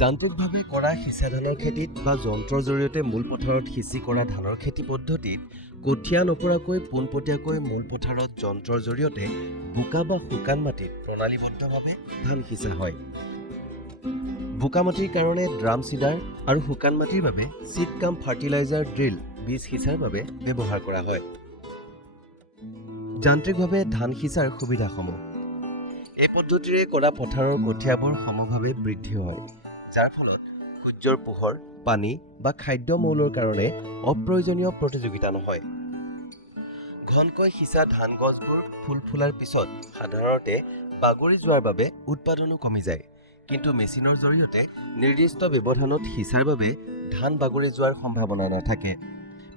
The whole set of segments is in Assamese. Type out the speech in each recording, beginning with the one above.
যান্ত্ৰিকভাৱে কৰা সিঁচা ধানৰ খেতিত বা যন্ত্ৰৰ জৰিয়তে মূল পথাৰত সিঁচি কৰা ধানৰ খেতি পদ্ধতিত কঠীয়া নপৰাকৈ পোনপটীয়াকৈ মূল পথাৰত যন্ত্ৰৰ জৰিয়তে বোকা বা শুকান মাটিত প্ৰণালীবদ্ধভাৱে ধান সিঁচা হয়। বোকা মাটিৰ কাৰণে ড্ৰাম সিডাৰ আৰু শুকান মাটিৰ বাবে সিড কাম ফাৰ্টিলাইজাৰ ড্ৰিল বীজ সিঁচাৰ বাবে ব্যৱহাৰ কৰা হয়। যান্ত্ৰিকভাৱে ধান সিঁচাৰ সুবিধাসমূহ। এই পদ্ধতিৰে কৰা পথাৰৰ কঠীয়াবোৰ সমভাৱে বৃদ্ধি হয়, যাৰ ফলত সূৰ্যৰ পোহৰ, পানী বা খাদ্য মৌলৰ কাৰণে অপ্ৰয়োজনীয় প্ৰতিযোগিতা নহয়। ঘনকৈ সিঁচা ধান গছবোৰ ফুল ফুলাৰ পিছত সাধাৰণতে বাগৰি যোৱাৰ বাবে উৎপাদনো কমি যায়, কিন্তু মেচিনৰ জৰিয়তে নিৰ্দিষ্ট ব্যৱধানত সিঁচাৰ বাবে ধান বাগৰি যোৱাৰ সম্ভাৱনা নাথাকে।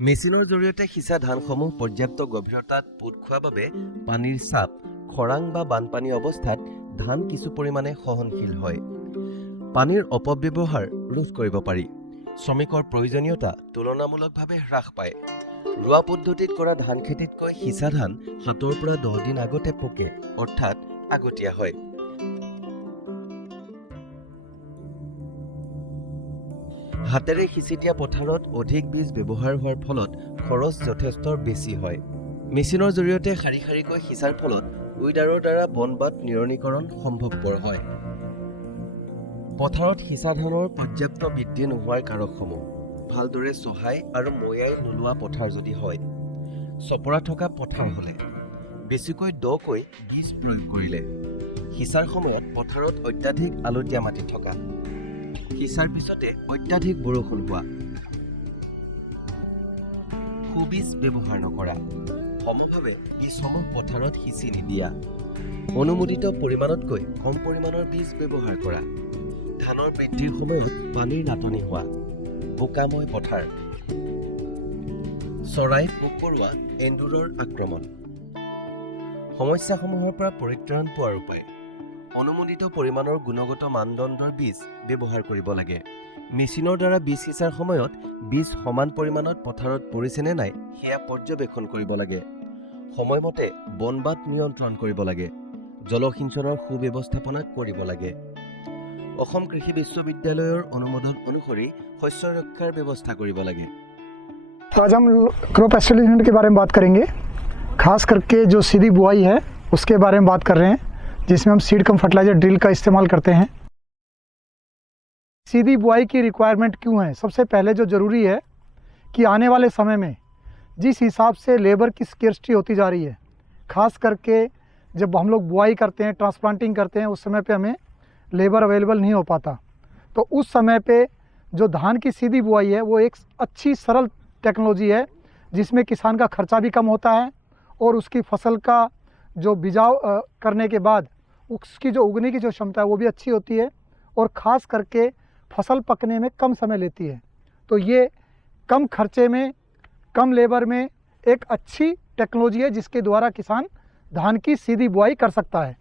মেচিনৰ জৰিয়তে সিঁচা ধানসমূহ পৰ্যাপ্ত গভীৰতাত পোত খোৱাৰ বাবে পানীৰ চাপ, খৰাং বা বানপানী অৱস্থাত ধান কিছু পৰিমাণে সহনশীল হয়। পানীৰ অপব্যৱহাৰ ৰোধ কৰিব পাৰি। শ্ৰমিকৰ প্ৰয়োজনীয়তা তুলনামূলকভাৱে হ্ৰাস পায়। ৰোৱা পদ্ধতিত কৰা ধান খেতিতকৈ সিঁচা ধান 7 পৰা 10 দিন আগতে পকে, অৰ্থাৎ আগতীয়া হয়। হাতেৰে সিঁচি দিয়া পথাৰত অধিক বীজ ব্যৱহাৰ হোৱাৰ ফলত খৰচ যথেষ্ট বেছি হয়। মেচিনৰ জৰিয়তে শাৰী শাৰীকৈ সিঁচাৰ ফলত উইডাৰৰ দ্বাৰা বনবাত নিৰণীকৰণ সম্ভৱপৰ হয়। পথাৰত সিঁচা ধানৰ পৰ্যাপ্ত বৃদ্ধি নোহোৱাৰ কাৰকসমূহ। ভালদৰে চহাই আৰু মৈয়াই নোলোৱা পথাৰ যদি হয়, চপৰা থকা পথাৰ হ'লে, বেছিকৈ দকৈ বীজ প্ৰয়োগ কৰিলে, সিঁচাৰ সময়ত পথাৰত অত্যাধিক আলতীয়া মাটি থকা, সিঁচাৰ পিছতে অত্যাধিক বৰষুণ হোৱা, সুবীজ ব্যৱহাৰ নকৰা, সমভাৱে বীজসমূহ পথাৰত সিঁচি নিদিয়া, অনুমোদিত পৰিমাণতকৈ কম পৰিমাণৰ বীজ ব্যৱহাৰ কৰা, ধানৰ বৃদ্ধিৰ সময়ত পানীৰ নাটনি হোৱা, বোকাময় পথাৰ, চৰাই পোক পৰুৱা এন্দুৰৰ আক্ৰমণ। সমস্যাসমূহৰ পৰা পৰিত্ৰাণ পোৱাৰ উপায়। অনুমোদিত পৰিমাণৰ গুণগত মানদণ্ডৰ বীজ ব্যৱহাৰ কৰিব লাগে। মেচিনৰ দ্বাৰা বীজ সিঁচাৰ সময়ত বীজ সমান পৰিমাণত পথাৰত পৰিছে নে নাই সেয়া পৰ্যবেক্ষণ কৰিব লাগে। সময়মতে বনবাত নিয়ন্ত্ৰণ কৰিব লাগে। জলসিঞ্চনৰ সুব্যৱস্থাপনা কৰিব লাগে। অসম কৃষি বিশ্ববিদ্যালয়ৰ অনুমোদন অনুসৰি শস্য ৰক্ষাৰ ব্যৱস্থা কৰিব লাগে। आज हम क्रॉप एस्टेब्लिशमेंट के बारे में बात करेंगे। खास करके जो सीधी बुआई है उसके बारे में बात कर रहे हैं, जिसमें हम सीड कम फर्टिलाइजर ड्रिल का इस्तेमाल करते हैं। सीधी बुआई की रिक्वायरमेंट क्यों है? सबसे पहले जो ज़रूरी है कि आने वाले समय में जिस हिसाब से लेबर की स्केर्सिटी होती जा रही है, खास करके जब हम लोग बुआई करते हैं, ट्रांसप्लांटिंग करते हैं, उस समय पे हमें लेबर अवेलेबल नहीं हो पाता। तो उस समय पे जो धान की सीधी बुआई है वो एक अच्छी सरल टेक्नोलॉजी है, जिसमें किसान का खर्चा भी कम होता है और उसकी फसल का जो बिजाव करने के बाद उसकी जो उगने की जो क्षमता है वो भी अच्छी होती है और ख़ास करके फसल पकने में कम समय लेती है। तो ये कम खर्चे में, कम लेबर में एक अच्छी टेक्नोलॉजी है, जिसके द्वारा किसान धान की सीधी बुआई कर सकता है।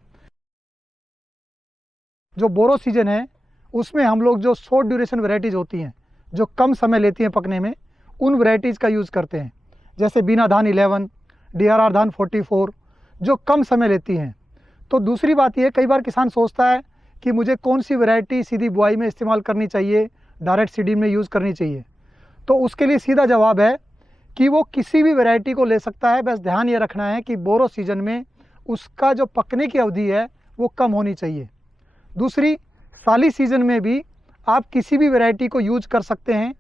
जो बोरो सीजन है उसमें हम लोग जो शॉर्ट ड्यूरेशन वैरायटीज़ होती हैं, जो कम समय लेती हैं पकने में, उन वैरायटीज़ का यूज़ करते हैं। जैसे बीना धान 11, DRR धान 44, जो कम समय लेती हैं। तो दूसरी बात ये, कई बार किसान सोचता है कि मुझे कौन सी वैरायटी सीधी बुआई में इस्तेमाल करनी चाहिए, डायरेक्ट सीडिंग में यूज़ करनी चाहिए। तो उसके लिए सीधा जवाब है कि वो किसी भी वैरायटी को ले सकता है। बस ध्यान ये रखना है कि बोरो सीजन में उसका जो पकने की अवधि है वो कम होनी चाहिए। दूसरी, साली सीजन में भी आप किसी भी वैरायटी को यूज कर सकते हैं,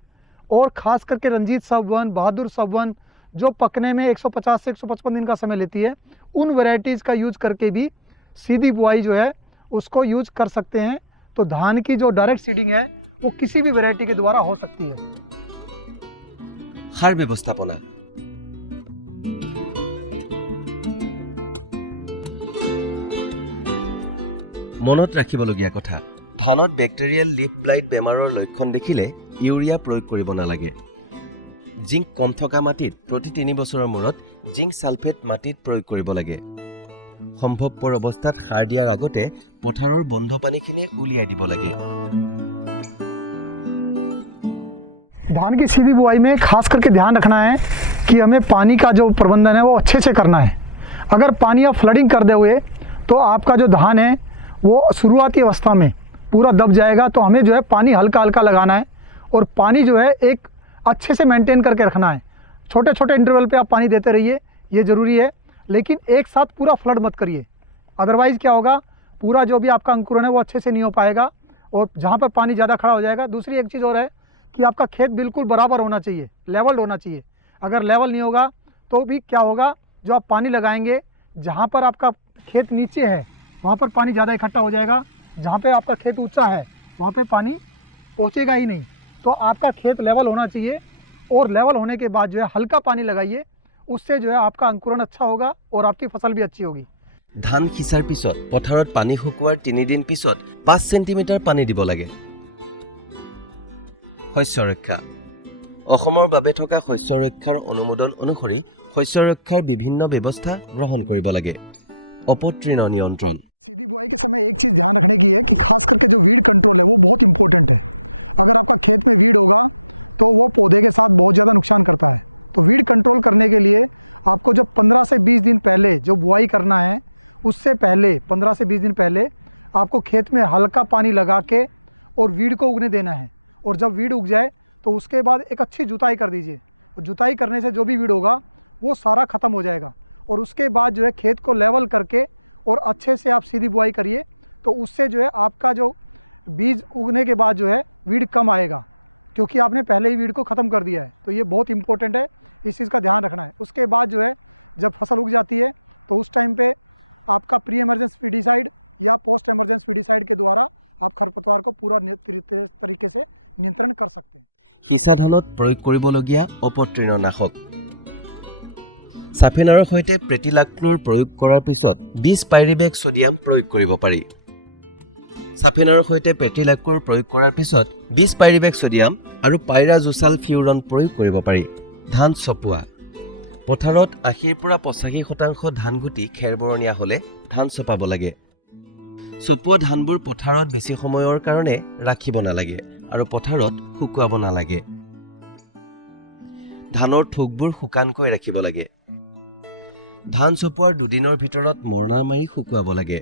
और ख़ास करके रंजीत सब 1, बहादुर सब 1 जो पकने में 150 से 155 दिन का समय लेती है, उन वैरायटीज़ का यूज करके भी सीधी बुआई जो है उसको यूज कर सकते हैं। तो धान की जो डायरेक्ट सीडिंग है वो किसी भी वैरायटी के द्वारा हो सकती है। সাৰ ব্যৱস্থাপনা। মনত ৰাখিবলগীয়া কথা, ধানত বেক্টেৰিয়েল লিফ ব্লাইট বেমাৰৰ লক্ষণ দেখিলে ইউৰিয়া প্ৰয়োগ কৰিব নালাগে। জিংক কম থকা মাটিত প্ৰতি 3 বছৰৰ মূৰত জিংক ছালফেট মাটিত প্ৰয়োগ কৰিব লাগে। সম্ভৱপৰ অৱস্থাত সাৰ দিয়াৰ আগতে পথাৰৰ বন্ধ পানীখিনি উলিয়াই দিব লাগে। धान की सीधी बुआई में खास करके ध्यान रखना है कि हमें पानी का जो प्रबंधन है वो अच्छे से करना है। अगर पानी आप फ्लडिंग कर दे हुए तो आपका जो धान है वो शुरुआती अवस्था में पूरा दब जाएगा। तो हमें जो है पानी हल्का हल्का लगाना है और पानी जो है एक अच्छे से मेंटेन करके रखना है। छोटे छोटे इंटरवल पे आप पानी देते रहिए, ये ज़रूरी है, लेकिन एक साथ पूरा फ्लड मत करिए, अदरवाइज़ क्या होगा, पूरा जो भी आपका अंकुरण है वो अच्छे से नहीं हो पाएगा और जहाँ पर पानी ज़्यादा खड़ा हो जाएगा। दूसरी एक चीज़ और है कि आपका खेत बिल्कुल बराबर होना चाहिए, लेवल्ड होना चाहिए। अगर लेवल नहीं होगा तो भी क्या होगा, जो आप पानी लगाएंगे जहाँ पर आपका खेत नीचे है वहाँ पर पानी ज़्यादा इकट्ठा हो जाएगा, जहाँ पे आपका खेत ऊंचा है वहाँ पे पानी पहुँचेगा ही नहीं। तो आपका खेत लेवल होना चाहिए और लेवल होने के बाद जो है हल्का पानी लगाइए, उससे जो है आपका अंकुरण अच्छा होगा और आपकी फसल भी अच्छी होगी। ধান সিঁচাৰ পিছত পথাৰত পানী শুকুৱাৰ 3 দিন পিছত 5 সেণ্টিমিটাৰ পানী দিব লাগে। শস্য ৰক্ষা। অসমৰ বাবে থকা শস্য ৰক্ষাৰ অনুমোদন অনুসৰি শস্য ৰক্ষাৰ বিভিন্ন ব্যৱস্থা গ্ৰহণ কৰিব লাগে। अपतृण नियंत्रण। सीधी बुआई के समय एक चीज़ ध्यान रखने की है कि खास करके जो वीड कंट्रोल है वो बहुत इंपॉर्टेंट है। अगर आपका खेत में वीड होगा तो वो पौधे के साथ बहुत ज़्यादा नुकसान करता है। तो वीड कंट्रोल करने के लिए आपको जो 15 से 20 दिन पहले जो बुआई करना है, उससे पहले 15 से 20 दिन पहले आपको खेत में हल्का पानी लगा के और वीड को उगने देना है। और जब वीड उग जाए तो उसके बाद एक अच्छी जुताई कर दीजिए। और जुताई करने से जो भी वीड होगा वो सारा ख़त्म हो जाएगा। और उसके बाद जो है खेत को लेवल करके और अच्छे से आप सीधी बुआई करिए, तो उससे जो है आपका जो बीज उगने के बाद जो है वीड कम आएगा, क्योंकि आपने पहले ही वीड को ख़त्म कर दिया है। तो ये बहुत इंपॉर्टेंट है, इस चीज़ का ध्यान रखना है। उसके बाद जो है जब फसल उग जाती है तो उस टाइम पे आपका प्री एमरजेंस फीडिसाइड या पोस्ट एमरजेंस फीडिसाइड के द्वारा आप खरपतवार को पूरा तरीके से नियंत्रण कर सकते हैं। সিঁচা ধানত প্ৰয়োগ কৰিবলগীয়া অপতৃণনাশক। সাফেনাৰৰ সৈতে প্ৰেটিলাক্ল'ৰ প্ৰয়োগ কৰাৰ পিছত 20 পাইৰিবেগ ছডিয়াম প্ৰয়োগ কৰিব পাৰি। সাফেনাৰৰ সৈতে প্ৰেটিলাক্ল'ৰ প্ৰয়োগ কৰাৰ পিছত 20 পাইৰিবেগ ছডিয়াম আৰু পাইৰাজোচাল ফিউৰন প্ৰয়োগ কৰিব পাৰি। ধান চপোৱা। পথাৰত 80 পৰা 85% ধানগুটি খেৰবৰণীয়া হ'লে ধান চপাব লাগে। চপোৱা ধানবোৰ পথাৰত বেছি সময়ৰ কাৰণে ৰাখিব নালাগে আৰু পথাৰত শুকুৱাব নালাগে। ধানৰ ঠোকবোৰ শুকানকৈ ৰাখিব লাগে। ধান চপোৱাৰ 2 দিনৰ ভিতৰত মৰণা মাৰি শুকুৱাব লাগে।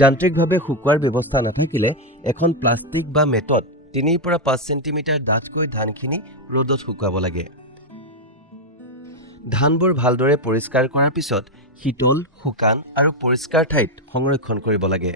যান্ত্ৰিকভাৱে শুকুৱাৰ ব্যৱস্থা নাথাকিলে এখন প্লাষ্টিক বা মেটত 3 পৰা 5 সেণ্টিমিটাৰ ডাঠকৈ ধানখিনি ৰ'দত শুকুৱাব লাগে। ধানবোৰ ভালদৰে পৰিষ্কাৰ কৰাৰ পিছত শীতল, শুকান আৰু পৰিষ্কাৰ ঠাইত সংৰক্ষণ কৰিব লাগে।